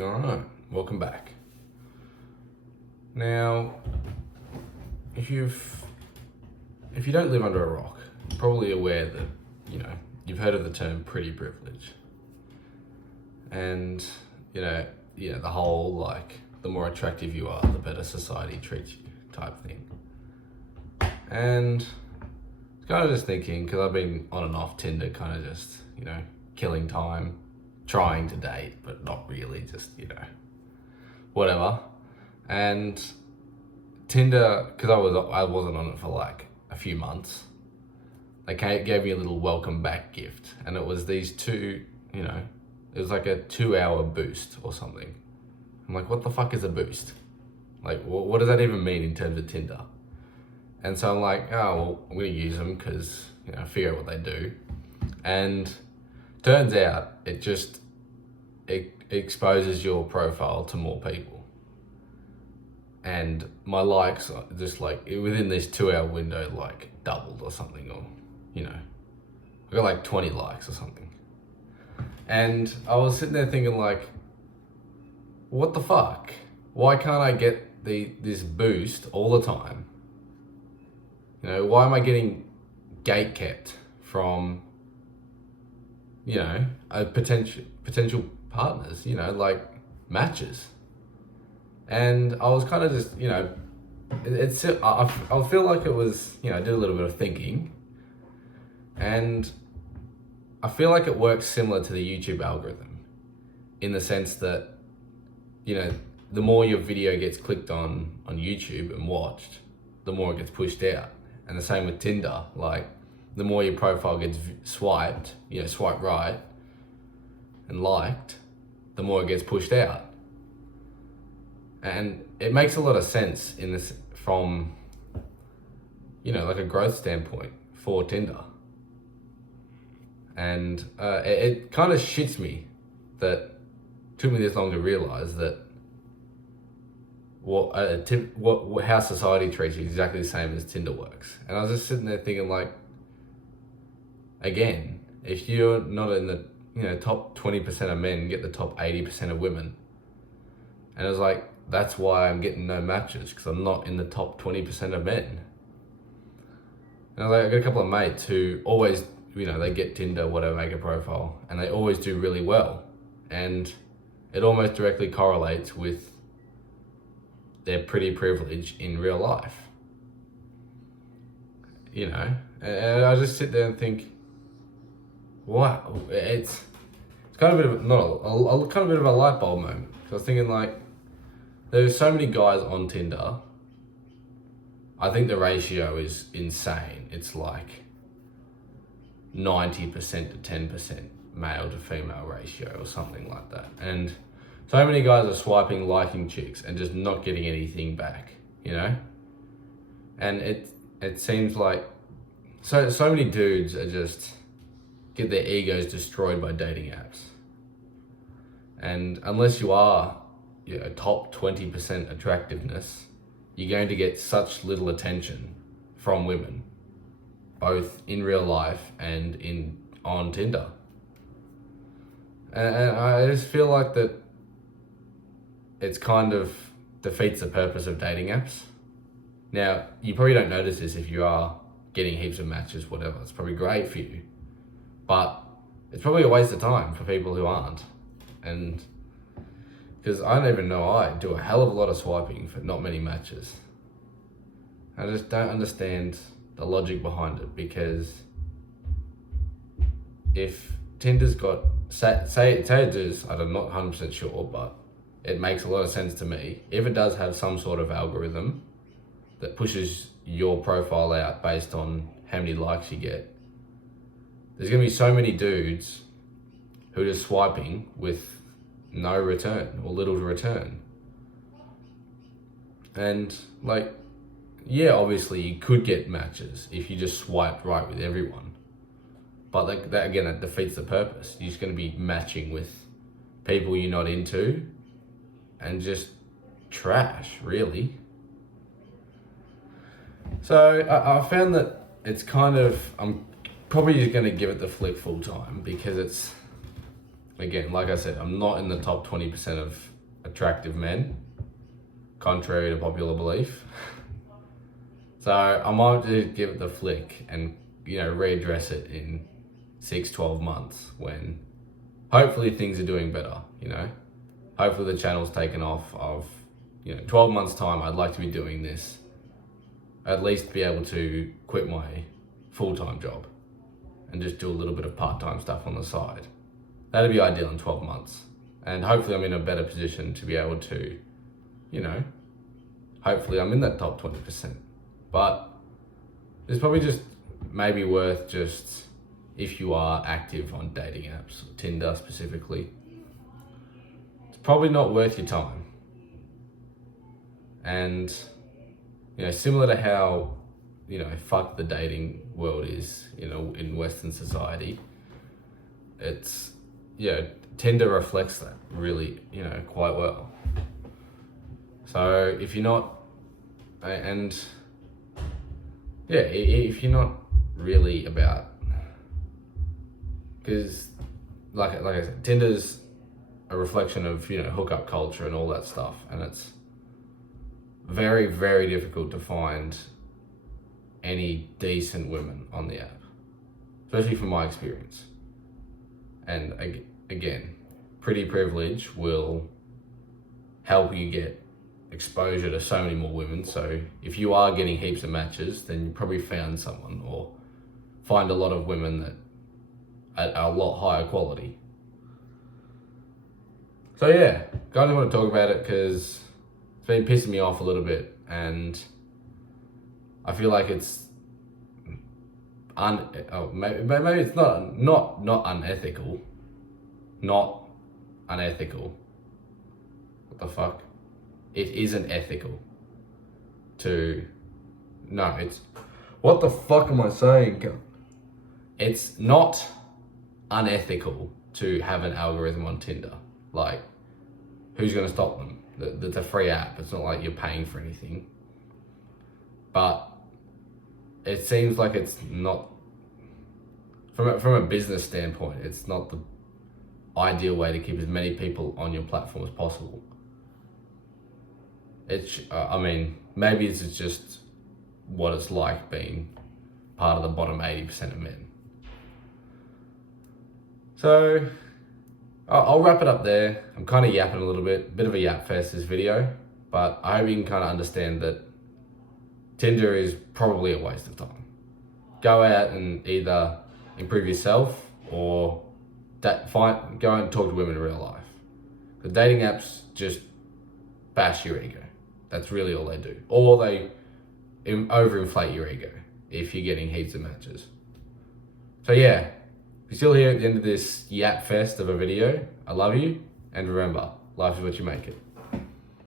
Alright, welcome back. Now, if you don't live under a rock, you're probably aware that, you've heard of the term pretty privilege. And, the whole, the more attractive you are, the better society treats you type thing. And it's kind of just thinking, because I've been on and off Tinder, kind of just, killing time, trying to date, but not really, just, whatever. And Tinder, because I wasn't on it for a few months, they gave me a little welcome back gift, and it was these two, it was like a 2-hour boost or something. I'm like, what the fuck is a boost? What does that even mean in terms of Tinder? And so I'm like, oh, well, I'm gonna use them because, figure out what they do. And turns out it exposes your profile to more people. And my likes are just within this 2-hour window, doubled or something, or, I got 20 likes or something. And I was sitting there thinking what the fuck? Why can't I get this boost all the time? Why am I getting gatekept from, a potential partners, matches? And I was kind of just, I feel like it was, I did a little bit of thinking, and I feel like it works similar to the YouTube algorithm in the sense that, the more your video gets clicked on YouTube and watched, the more it gets pushed out. And the same with Tinder, the more your profile gets swiped, swipe right and liked, the more it gets pushed out. And it makes a lot of sense in this from, a growth standpoint for Tinder. And it kind of shits me that it took me this long to realize that how society treats you is exactly the same as Tinder works. And I was just sitting there thinking again, if you're not in the top 20% of men, get the top 80% of women. And it was that's why I'm getting no matches, because I'm not in the top 20% of men. And I was I got a couple of mates who always, they get Tinder, whatever, make a profile, and they always do really well. And it almost directly correlates with their pretty privilege in real life. And I just sit there and think, wow, it's kind of a bit of, not a kind of bit of a light bulb moment. Because I was thinking there's so many guys on Tinder. I think the ratio is insane. It's 90% to 10% male to female ratio or something like that. And so many guys are swiping, liking chicks and just not getting anything back, And it seems like so many dudes are just get their egos destroyed by dating apps. And unless you are top 20% attractiveness, you're going to get such little attention from women, both in real life and on Tinder. And I just feel that it's kind of defeats the purpose of dating apps. Now, you probably don't notice this if you are getting heaps of matches, whatever. It's probably great for you, but it's probably a waste of time for people who aren't. And because I don't even know, I do a hell of a lot of swiping for not many matches. I just don't understand the logic behind it, because if Tinder's got, say it does, I'm not 100% sure, but it makes a lot of sense to me. If it does have some sort of algorithm that pushes your profile out based on how many likes you get, there's gonna be so many dudes who are just swiping with no return or little to return. And yeah, obviously you could get matches if you just swiped right with everyone. But that again, that defeats the purpose. You're just gonna be matching with people you're not into and just trash, really. So I found that I'm probably just gonna give it the flick full time, because again, like I said, I'm not in the top 20% of attractive men, contrary to popular belief. So I might just give it the flick and, readdress it in 6-12 months when hopefully things are doing better, Hopefully the channel's taken off of, 12 months time, I'd like to be doing this. At least be able to quit my full-time job and just do a little bit of part-time stuff on the side. That'd be ideal in 12 months. And hopefully I'm in a better position to be able to, hopefully I'm in that top 20%. But it's probably just maybe worth just, if you are active on dating apps, Tinder specifically, it's probably not worth your time. And, similar to how, fuck the dating world is, in Western society, it's, Tinder reflects that really, quite well. So if you're not, if you're not really about, because like I said, Tinder's a reflection of, hookup culture and all that stuff, and it's very, very difficult to find any decent women on the app, especially from my experience. And again, pretty privilege will help you get exposure to so many more women. So if you are getting heaps of matches, then you probably found someone, or find a lot of women that at a lot higher quality. So yeah, guys, I want to talk about it because it's been pissing me off a little bit, and I feel like it's maybe it's not unethical. Not unethical. What the fuck? It isn't ethical to... No, it's... What the fuck am I saying? It's not unethical to have an algorithm on Tinder. Like, who's going to stop them? It's a free app. It's not like you're paying for anything. But it seems like it's not... From a business standpoint, it's not the ideal way to keep as many people on your platform as possible. It's, maybe this is just what it's like being part of the bottom 80% of men. So, I'll wrap it up there. I'm kind of yapping a little bit of a yap fest this video, but I hope you can kind of understand that Tinder is probably a waste of time. Go out and either improve yourself or go out and talk to women in real life. The dating apps just bash your ego. That's really all they do. Or they overinflate your ego if you're getting heaps of matches. So yeah, if you're still here at the end of this yap fest of a video, I love you. And remember, life is what you make it.